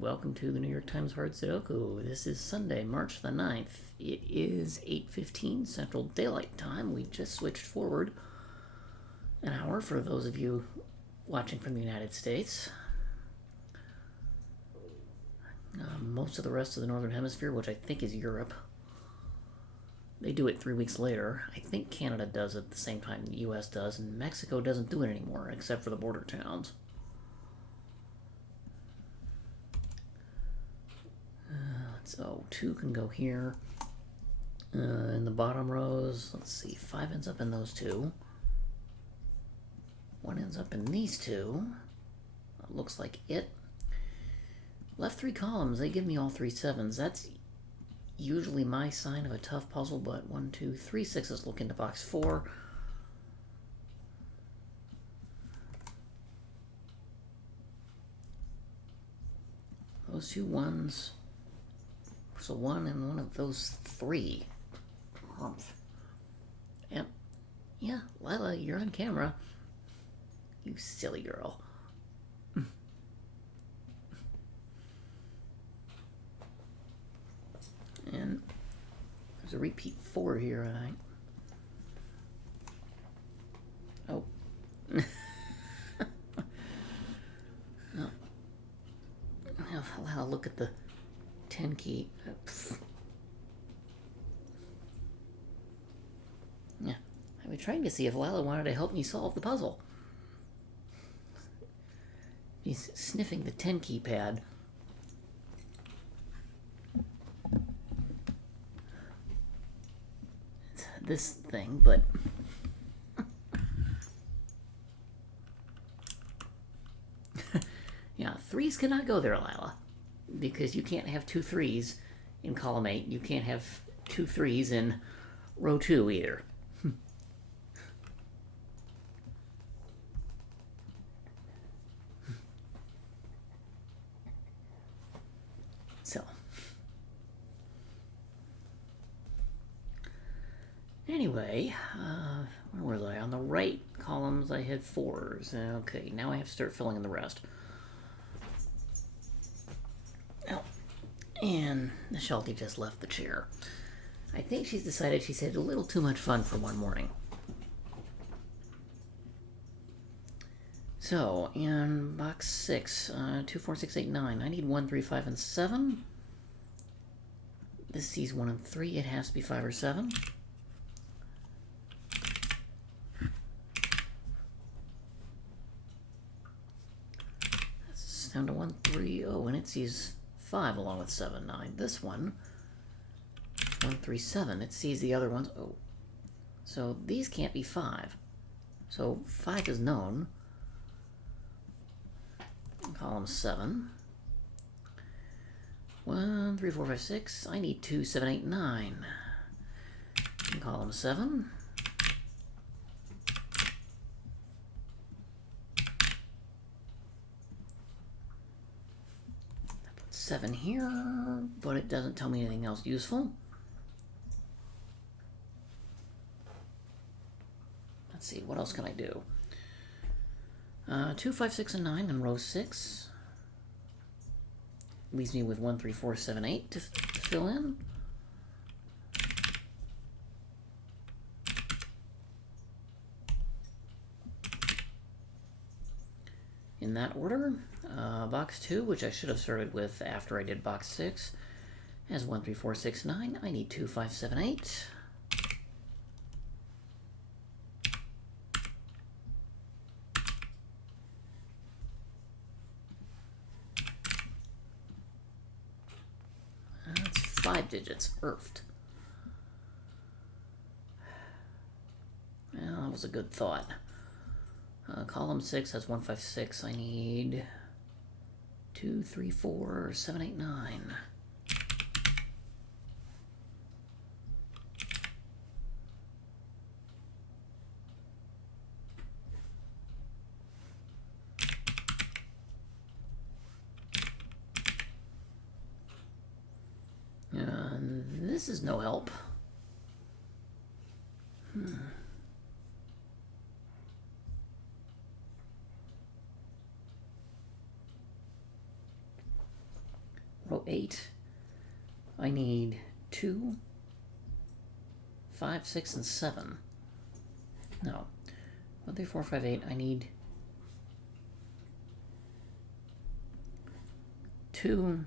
welcome to the New York Times Hard Sudoku. This is Sunday, March the 9th. It is 8:15 Central Daylight Time. We just switched forward an hour for those of you watching from the United States. Most of the rest of the Northern Hemisphere, which I think is Europe, they do it 3 weeks later. I think Canada does it at the same time the US does, and Mexico doesn't do it anymore, except for the border towns. So 2 can go here. In the bottom rows, let's see, 5 ends up in those 2. 1 ends up in these 2. That looks like it. Left 3 columns, they give me all 3 7s. That's usually my sign of a tough puzzle, but 1, 2, 3 6s look into box 4. Those 2 1s. So 1 and 1 of those 3. Humph. Yep. Yeah, Lyla, you're on camera. You silly girl. And there's a repeat 4 here, I think. Oh. No. I'll look at the 10 key. Yeah. I was trying to see if Lyla wanted to help me solve the puzzle. He's sniffing the 10 keypad. It's this thing, but yeah, 3s cannot go there, Lyla, because you can't have 2 3s in column 8. You can't have 2 3s in row 2 either. So, anyway, where was I? On the right columns, I had 4s. Okay, now I have to start filling in the rest. Oh, and the Sheltie just left the chair. I think she's decided she's had a little too much fun for one morning. So, in box 6, 2, 4, 6, 8, 9. I need 1, 3, 5, and 7. This sees 1 and 3. It has to be 5 or 7. That's down to 1, 3. Oh, and it sees 5 along with 7, 9. This one, 1, 3, 7. It sees the other ones. Oh. So these can't be 5. So 5 is known. Column 7. 1, 3, 4, 5, 6. I need 2, 7, 8, 9. In column 7. I put 7 here, but it doesn't tell me anything else useful. Let's see, what else can I do? 2, 5, 6, and 9 in row 6. Leaves me with 1, 3, 4, 7, 8 to fill in. In that order, box 2, which I should have started with after I did box 6, has 1, 3, 4, 6, 9. I need 2, 5, 7, 8. That's 5 digits. Earthed. Well, that was a good thought. Column 6 has 1, 5, 6. I need 2, 3, 4, 7, 8, 9. This is no help. Row 8, I need 2, 5, 6, and 7. No. 1, 3, 4, 5, 8. I need 2,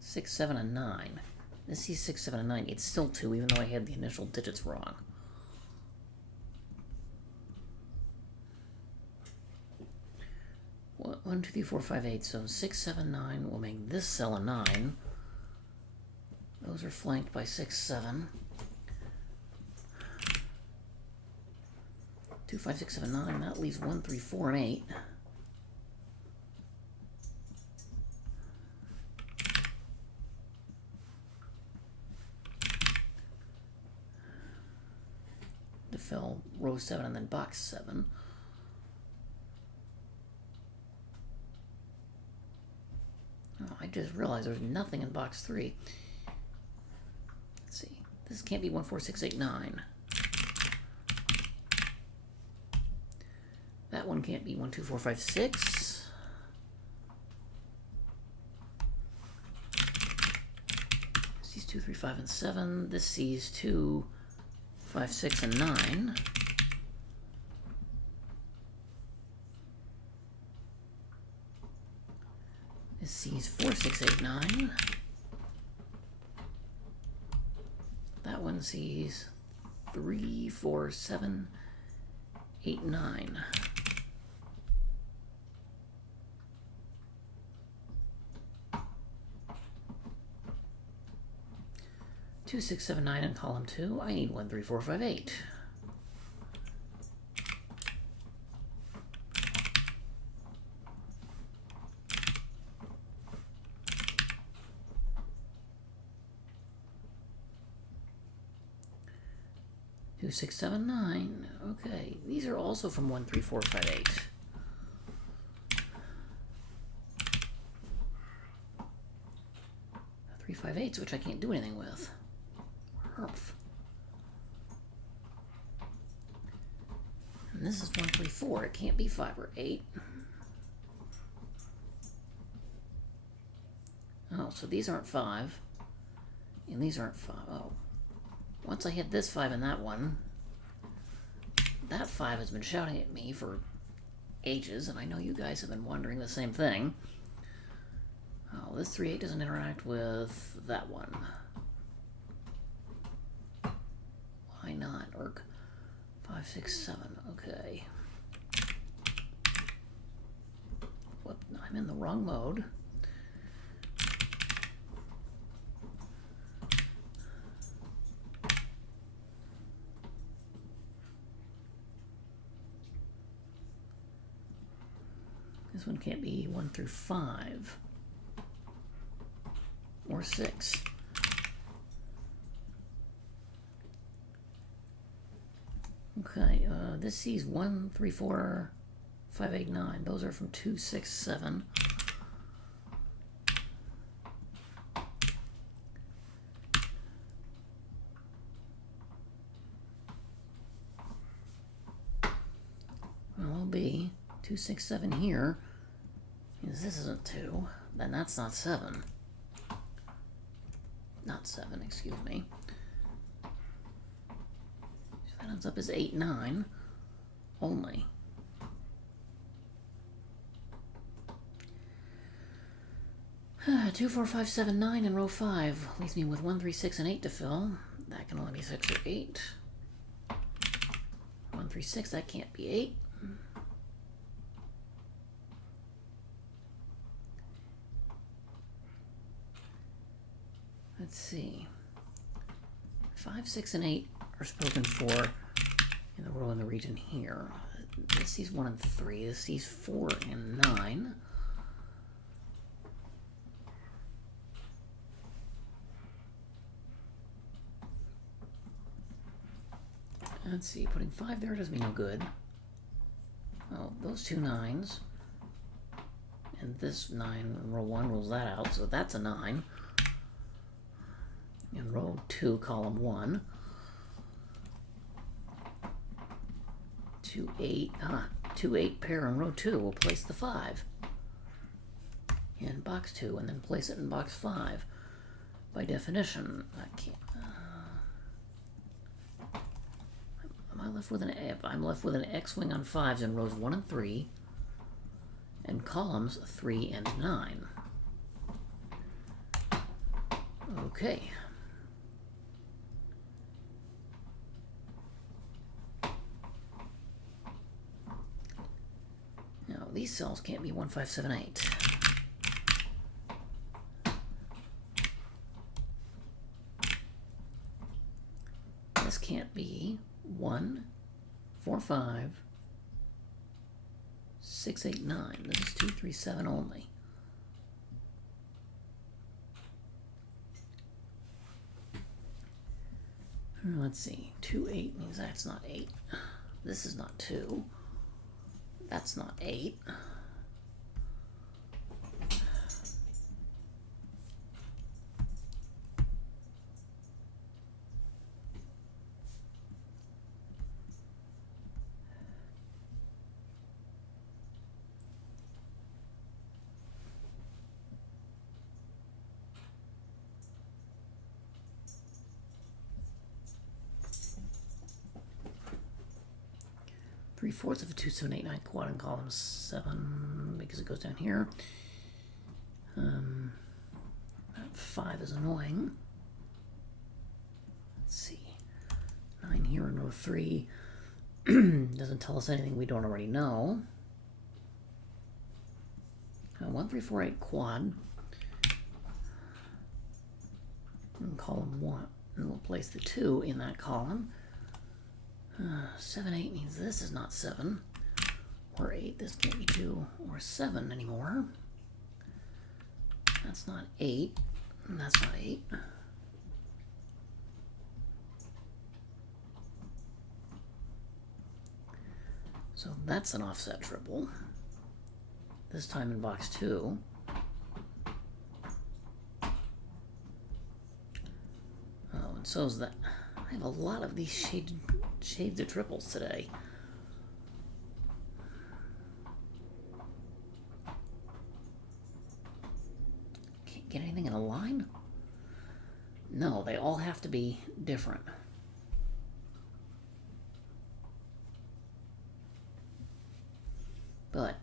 6, 7, and 9. This sees 6, 7, and 9. It's still 2, even though I had the initial digits wrong. One, 2, 3, 4, 5, 8. So 6, 7, 9 will make this cell a 9. Those are flanked by 6, 7. 2, 5, 6, 7, 9. That leaves 1, 3, 4, and 8. To fill row 7 and then box 7. Oh, I just realized there's nothing in box 3. Let's see. This can't be 1, 4, 6, 8, 9. That one can't be 1, 2, 4, 5, 6. This sees 2, 3, 5, and 7. This sees 2, 5, 6, and 9. This sees 4, 6, 8, 9. That one sees 3, 4, 7, 8, 9. Two, 6, 7, 9 in column 2. I need 1, 3, 4, 5, 8. Two, 6, 7, 9. Okay, these are also from 1, 3, 4, 5, 8. 3, 5, 8s, which I can't do anything with. Humph. And this is 1, 3, 4. It can't be 5 or 8. Oh, so these aren't 5. And these aren't 5. Oh. Once I hit this 5 and that one, that 5 has been shouting at me for ages, and I know you guys have been wondering the same thing. Oh, this 3, 8 doesn't interact with that one. Why not? Or 5, 6, 7. Okay. Whoop, I'm in the wrong mode. This one can't be 1 through 5. Or 6. Okay, this sees 1, 3, 4, 5, 8, 9. Those are from 2, 6, 7. Well, it'll be 2, 6, 7 here. Because this isn't 2. Then that's not 7. Not 7, excuse me. So that ends up as 8, 9. Only. Two, 4, 5, 7, 9 in row 5. Leaves me with 1, 3, 6, and 8 to fill. That can only be 6 or 8. 1, 3, 6, that can't be 8. Let's see. 5, 6, and 8 are spoken for in the row in the region here. This sees 1 and 3. This sees 4 and 9. Let's see. Putting 5 there does me no good. Oh, those 2 9s. And this 9 in row 1 rules that out, so that's a 9. In row 2, column 1. 2, 8. 2, 8 pair in row 2 will place the 5. in box 2 and then place it in box 5. By definition, I can't. Am I left with an? I'm left with an X-wing on 5s in rows 1 and 3, and columns 3 and 9. Okay. Now these cells can't be 1, 5, 7, 8. This can't be 1, 4, 5, 6, 8, 9. This is 2, 3, 7 only. Let's see. 2, 8 means that's not 8. This is not 2. That's not 8. 3/4 of a 2, 7, 8, 9 quad in column 7 because it goes down here. That 5 is annoying. Let's see. 9 here in row 3 doesn't tell us anything we don't already know. 1, 3, 4, 8 quad in column 1, and we'll place the 2 in that column. 7, 8 means this is not 7 or 8. This can't be 2 or 7 anymore. That's not 8. And that's not 8. So that's an offset triple. This time in box 2. Oh, and so is that. I have a lot of these shades of triples today. Can't get anything in a line? No, they all have to be different. But,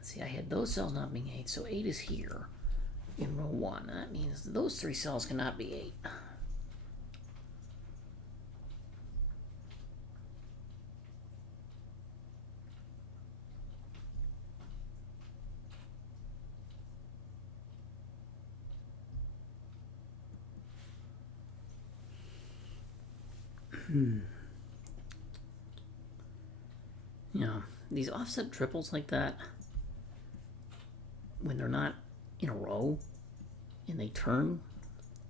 see, I had those cells not being 8, so 8 is here in row 1. That means those 3 cells cannot be 8. Yeah, these offset triples like that, when they're not in a row and they turn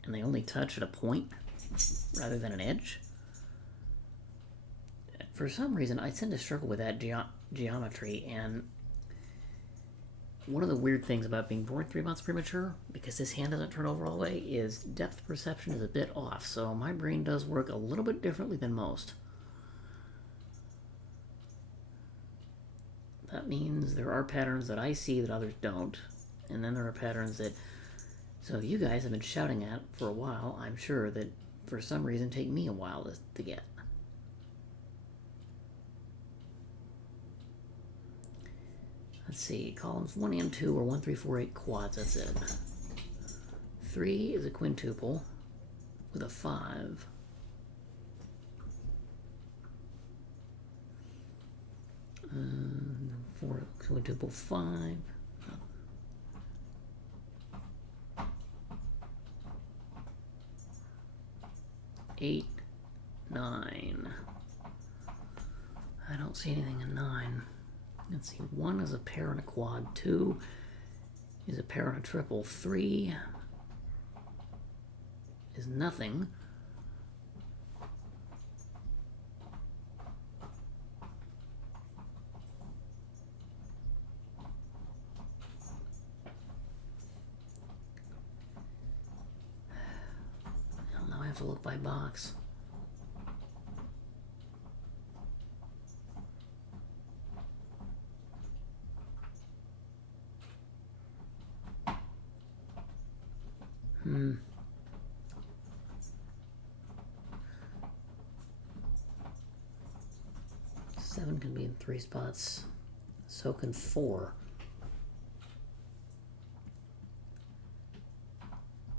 and they only touch at a point rather than an edge, for some reason I tend to struggle with that geometry. And one of the weird things about being born 3 months premature, because this hand doesn't turn over all the way, is depth perception is a bit off. So my brain does work a little bit differently than most. That means there are patterns that I see that others don't. And then there are patterns that, so you guys have been shouting at for a while, I'm sure, that for some reason take me a while to get. Let's see, columns 1 and 2 are 1, 3, 4, 8 quads, that's it. 3 is a quintuple with a 5. Four quintuple 5. 8, 9. I don't see anything in 9. Let's see, 1 is a pair and a quad. 2 is a pair and a triple. 3 is nothing. Now I have to look by box. Seven can be in 3 spots. So can 4.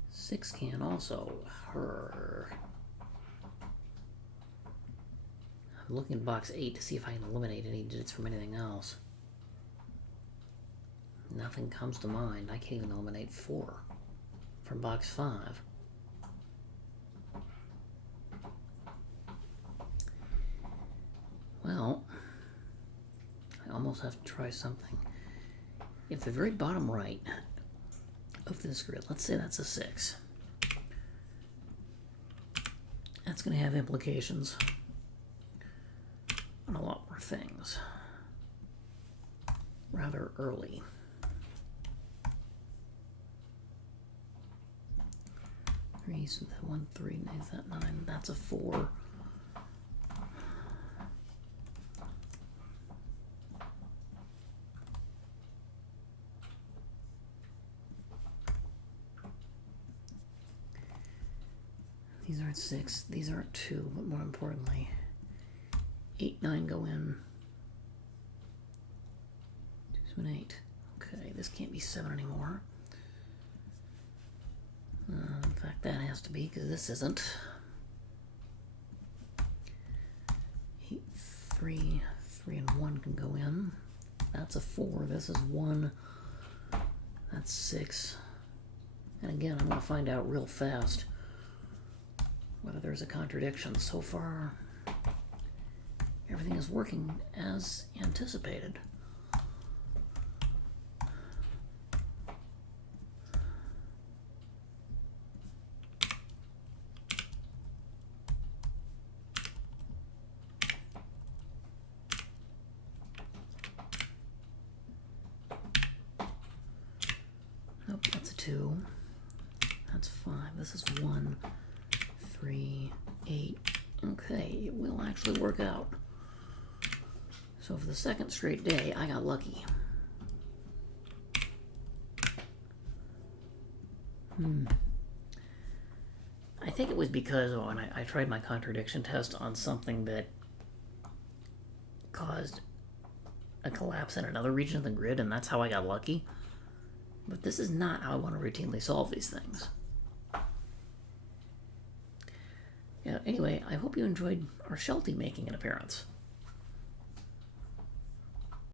6 can also. Her. I'm looking at box 8 to see if I can eliminate any digits from anything else. Nothing comes to mind. I can't even eliminate 4 from box 5. Well, I almost have to try something. If the very bottom right of this grid, let's say that's a 6, that's going to have implications on a lot more things rather early. Three, so that 1, 3, is that 9? That's a 4. These aren't 6, these aren't 2, but more importantly, 8, 9 go in. 2 and 8. Okay, this can't be 7 anymore. In fact, that has to be, because this isn't. 8, 3, 3 and 1 can go in. That's a 4, this is 1. That's 6. And again, I'm going to find out real fast whether there's a contradiction. So far, everything is working as anticipated. Nope, that's a 2. That's 5. This is 1, 3, 8. Okay, it will actually work out. So for the second straight day, I got lucky. I think it was because, and I tried my contradiction test on something that caused a collapse in another region of the grid, and that's how I got lucky. But this is not how I want to routinely solve these things. Yeah, anyway, I hope you enjoyed our Sheltie making an appearance.